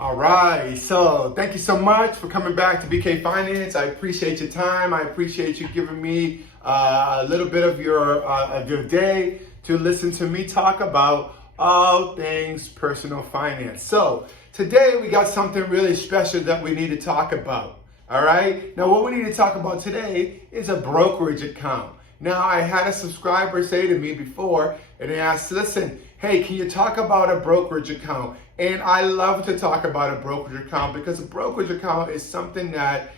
All right, so thank you so much for coming back to BK Finance. I appreciate your time. I appreciate you giving me a little bit of your day to listen to me talk about all things personal finance. So today we got something really special that we need to talk about. All right, now what we need to talk about today is a brokerage account. Now, I had a subscriber say to me before, and they asked, listen, hey, can you talk about a brokerage account? And I love to talk about a brokerage account because a brokerage account is something that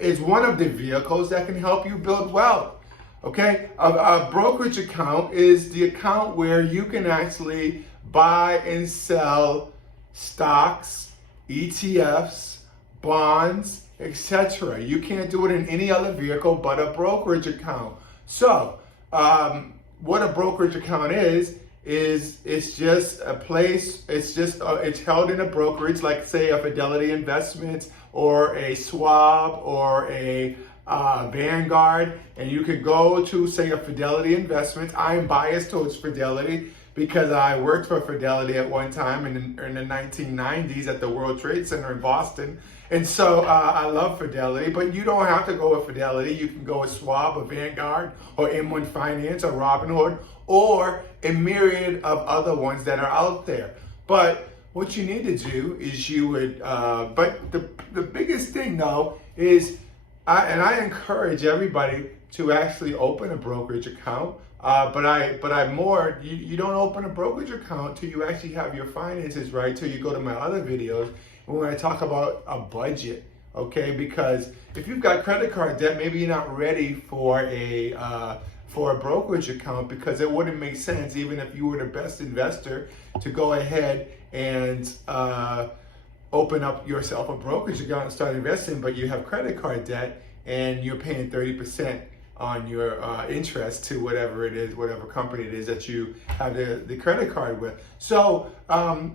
is one of the vehicles that can help you build wealth. Okay, a brokerage account is the account where you can actually buy and sell stocks, ETFs, bonds, etc. You can't do it in any other vehicle but a brokerage account. So, what a brokerage account is it's just a place, it's held in a brokerage, like say a Fidelity Investments or a Schwab or a Vanguard, and you could go to say a Fidelity Investments. I am biased towards Fidelity because I worked for Fidelity at one time in the 1990s at the World Trade Center in Boston. And so I love Fidelity, but you don't have to go with Fidelity. You can go with Schwab or Vanguard or M1 Finance or Robinhood or a myriad of other ones that are out there. But what you need to do is you would, but the biggest thing though is, I encourage everybody to actually open a brokerage account. You don't open a brokerage account till you actually have your finances right, till you go to my other videos when I talk about a budget, okay? Because if you've got credit card debt, maybe you're not ready for a brokerage account, because it wouldn't make sense, even if you were the best investor, to go ahead and open up yourself a brokerage account and start investing, but you have credit card debt and you're paying 30% on your interest to whatever it is, whatever company it is that you have the credit card with. So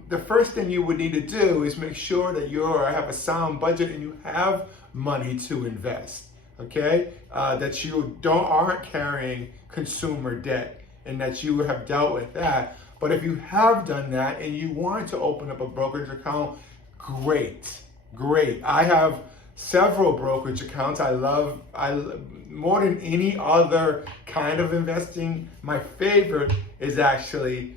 the first thing you would need to do is make sure that you have a sound budget and you have money to invest, okay? That you aren't carrying consumer debt and that you have dealt with that. But if you have done that and you want to open up a brokerage account, great. I have several brokerage accounts. I more than any other kind of investing, my favorite is actually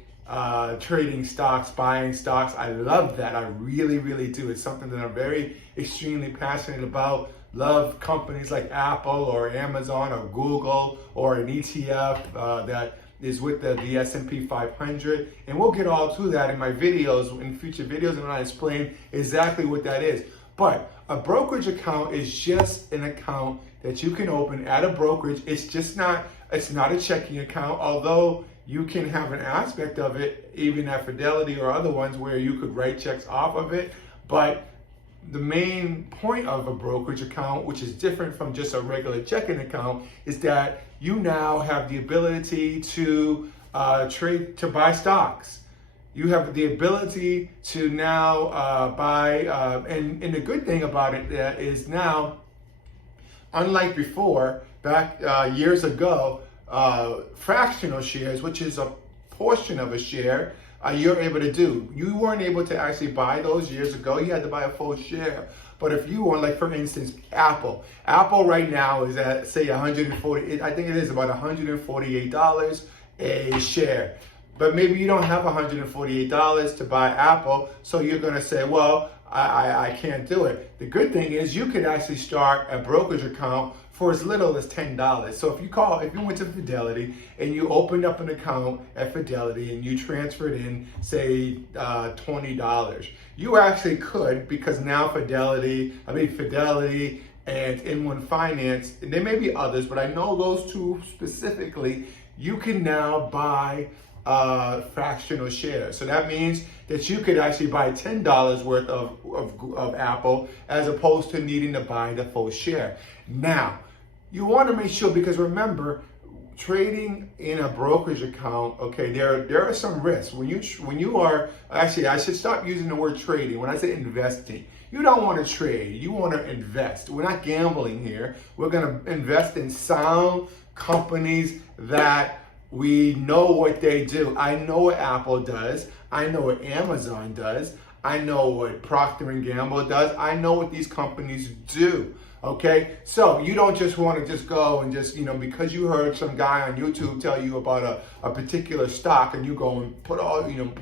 trading stocks, buying stocks. I love that. I really do. It's something that I'm very extremely passionate about. Love companies like Apple or Amazon or Google or an ETF that is with the S&P 500. And we'll get all to that in my videos, in future videos, and I explain exactly what that is. But a brokerage account is just an account that you can open at a brokerage. It's not a checking account, although you can have an aspect of it even at Fidelity or other ones where you could write checks off of it. But the main point of a brokerage account, which is different from just a regular checking account, is that you now have the ability to buy stocks. You have the ability to now buy, and the good thing about it is now, unlike before, back years ago, fractional shares, which is a portion of a share, you're able to do. You weren't able to actually buy those years ago. You had to buy a full share. But if you want, like for instance, Apple right now is at say 140. I think it is about $148 a share. But maybe you don't have $148 to buy Apple, so you're going to say, well, I can't do it. The good thing is you could actually start a brokerage account for as little as $10. So if you went to Fidelity and you opened up an account at Fidelity and you transferred in, say, $20, you actually could, because now Fidelity and M1 Finance, and there may be others, but I know those two specifically, you can now buy fractional shares. So that means that you could actually buy $10 worth of Apple as opposed to needing to buy the full share. Now, you want to make sure, because remember, trading in a brokerage account, okay, there are some risks. When you are, actually, I should stop using the word trading. When I say investing, you don't want to trade, you want to invest. We're not gambling here. We're going to invest in sound companies that we know what they do. I know what Apple does. I know what Amazon does. I know what Procter & Gamble does. I know what these companies do. Okay, so you don't just want to just go and just, because you heard some guy on YouTube tell you about a particular stock and you go and put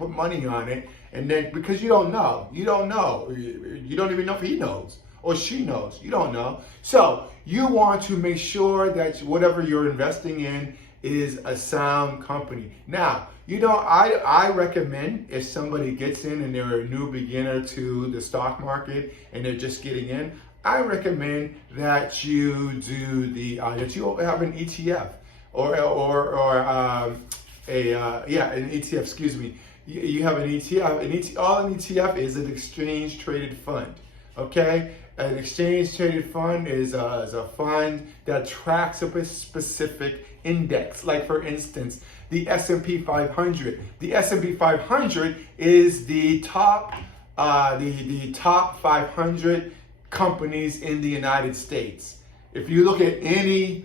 money on it, and then because you don't know, you don't even know if he knows or she knows, you don't know. So you want to make sure that whatever you're investing in is a sound company. Now, I recommend if somebody gets in and they're a new beginner to the stock market and they're just getting in, I recommend that you do that you have an ETF or an ETF. Excuse me. You have an ETF. All an ETF is an exchange traded fund. Okay, an exchange traded fund is a fund that tracks a specific index. Like for instance, the S&P 500. The S&P 500 is the top the top 500 companies in the United States. If you look at any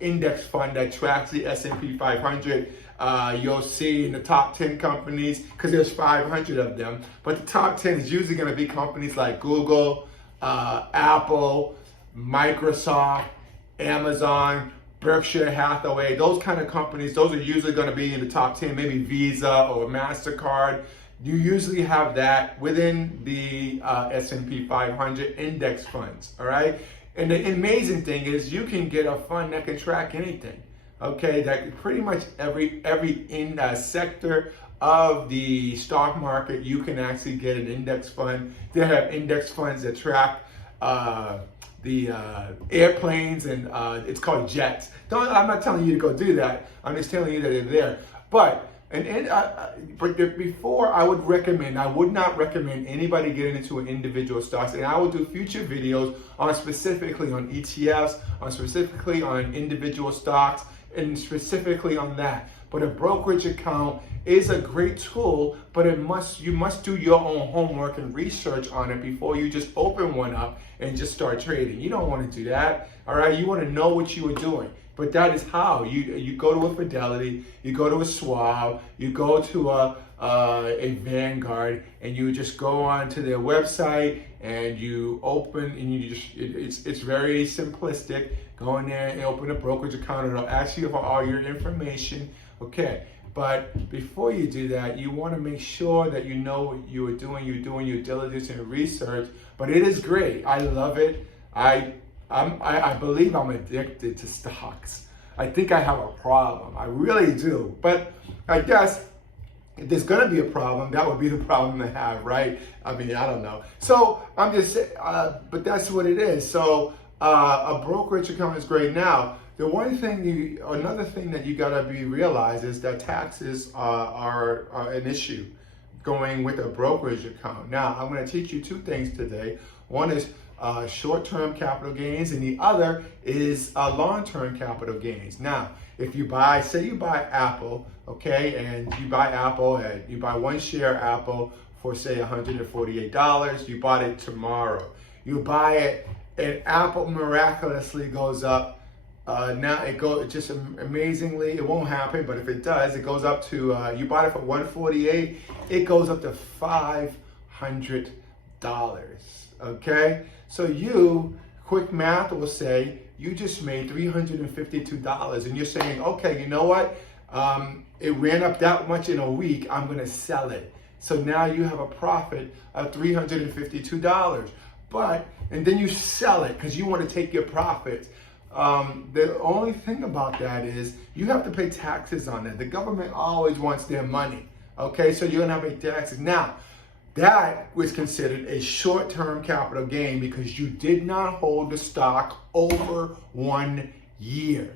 index fund that tracks the S&P 500, you'll see in the top 10 companies, because there's 500 of them, but the top 10 is usually going to be companies like Google, Apple, Microsoft, Amazon, Berkshire Hathaway. Those kind of companies, those are usually going to be in the top 10, maybe Visa or MasterCard. You usually have that within the S&P 500 index funds, all right? And the amazing thing is you can get a fund that can track anything, okay? That pretty much every sector of the stock market, you can actually get an index fund. They have index funds that track the airplanes and it's called jets. I'm not telling you to go do that. I'm just telling you that they're there. But before I would not recommend anybody getting into an individual stocks, and I will do future videos on specifically on ETFs, on specifically on individual stocks, and specifically on that. But a brokerage account is a great tool, but you must do your own homework and research on it before you just open one up and just start trading. You don't want to do that, all right? You want to know what you are doing. But that is how you go to a Fidelity, you go to a Schwab, you go to a Vanguard, and you just go on to their website and you open and it's very simplistic. Go in there and open a brokerage account, and it'll ask you for all your information. Okay, but before you do that, you want to make sure that you know what you are doing. You're doing your diligence and research. But it is great. I love it. I believe I'm addicted to stocks. I think I have a problem. I really do. But I guess if there's going to be a problem, that would be the problem to have, right? I mean, I don't know. So I'm just saying, but that's what it is. So a brokerage account is great. Now, another thing that you got to realize is that taxes are an issue going with a brokerage account. Now, I'm going to teach you two things today. One is short-term capital gains, and the other is long-term capital gains. Now, if you say you buy Apple, okay, and you buy Apple, and you buy one share Apple for say $148, you bought it tomorrow. You buy it, and Apple miraculously goes up. Now it just amazingly, it won't happen, but if it does, it goes up to, you bought it for $148, it goes up to $500, okay? So quick math will say, you just made $352, and you're saying, okay, you know what? It ran up that much in a week, I'm gonna sell it. So now you have a profit of $352. And then you sell it because you want to take your profits. The only thing about that is you have to pay taxes on it. The government always wants their money. Okay, so you're gonna have to pay taxes. Now, that was considered a short-term capital gain because you did not hold the stock over 1 year.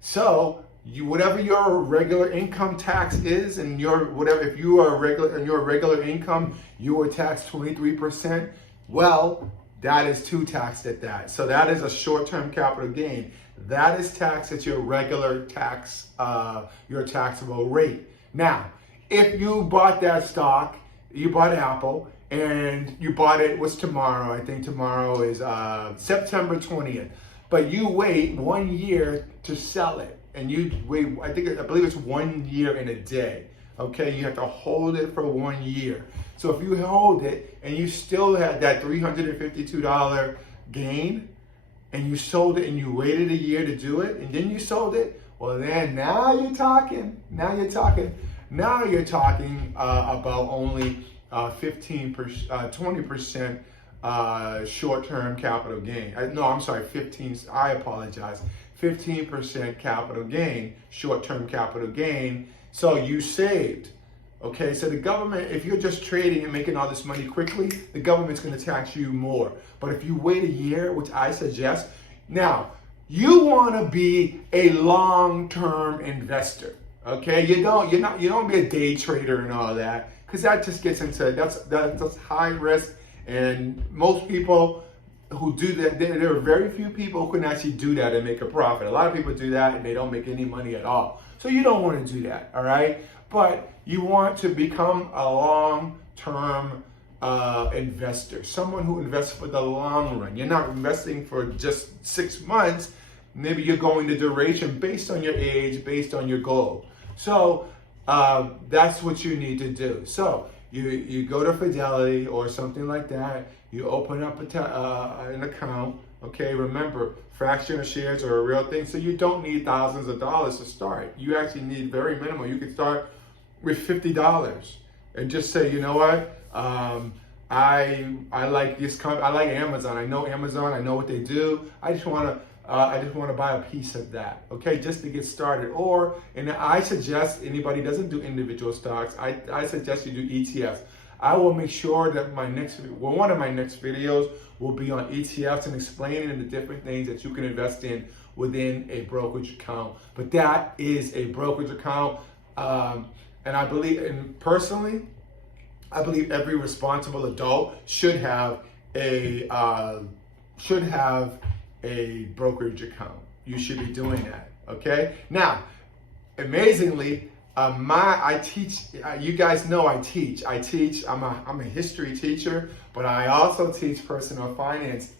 So whatever your regular income tax is, and if you are regular income, you were taxed 23%. Well, that is too taxed at that. So that is a short-term capital gain. That is taxed at your regular tax, your taxable rate. Now, if you bought that stock, you bought Apple, and you bought it, what's tomorrow? I think tomorrow is September 20th. But you wait 1 year to sell it. And you wait, I believe it's 1 year and a day. Okay, you have to hold it for 1 year. So if you hold it and you still had that $352 gain, and you sold it and you waited a year to do it, and then you sold it, well then now you're talking. Now you're talking about only 20% short-term capital gain. No, I'm sorry, 15. I apologize. 15% capital gain, short-term capital gain. So you saved. Okay, so the government, if you're just trading and making all this money quickly, the government's going to tax you more. But if you wait a year, which I suggest, now you want to be a long-term investor. Okay, you don't be a day trader and all that, because that just gets into that's high risk, and most people who do that, there are very few people who can actually do that and make a profit. A lot of people do that and they don't make any money at all. So you don't want to do that, all right? But you want to become a long-term investor, someone who invests for the long run. You're not investing for just 6 months. Maybe you're going the duration based on your age, based on your goal. So that's what you need to do. So you go to Fidelity or something like that. You open up an account. Okay, remember, fractional shares are a real thing. So you don't need thousands of dollars to start. You actually need very minimal. You can start with $50 and just say, you know what? I like this company. I like Amazon. I know Amazon. I know what they do. I just want to buy a piece of that. Okay, just to get started. And I suggest anybody doesn't do individual stocks. I suggest you do ETFs. I will make sure that one of my next videos will be on ETFs and explaining the different things that you can invest in within a brokerage account. But that is a brokerage account, and I believe, and personally, I believe every responsible adult should have a brokerage account. You should be doing that. Okay. Now, amazingly, I teach. You guys know I teach. I'm a history teacher, but I also teach personal finance.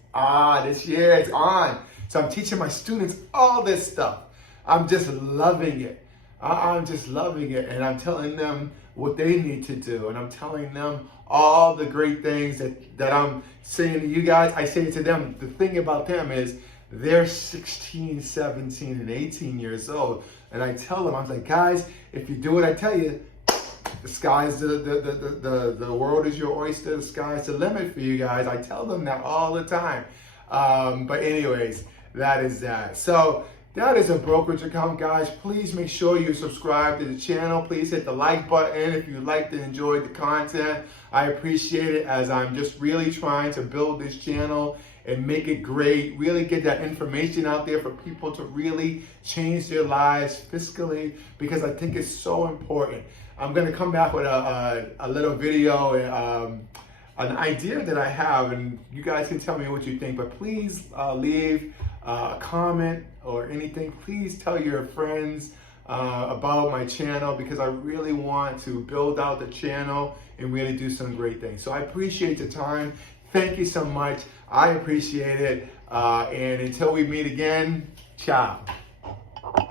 This year it's on. So I'm teaching my students all this stuff. I'm just loving it. I'm just loving it, and I'm telling them what they need to do, and I'm telling them all the great things that I'm saying to you guys. I say to them, the thing about them is they're 16, 17, and 18 years old, and I tell them, I'm like, guys, if you do what I tell you, the sky's the world is your oyster, the sky's the limit for you guys. I tell them that all the time. But anyways, that is that. So that is a brokerage account, guys. Please make sure you subscribe to the channel. Please hit the like button if you like to enjoy the content. I appreciate it, as I'm just really trying to build this channel and make it great, really get that information out there for people to really change their lives fiscally, because I think it's so important. I'm gonna come back with a little video, an idea that I have, and you guys can tell me what you think, but please leave a comment or anything. Please tell your friends about my channel, because I really want to build out the channel and really do some great things. So I appreciate the time. Thank you so much. I appreciate it. And until we meet again, ciao.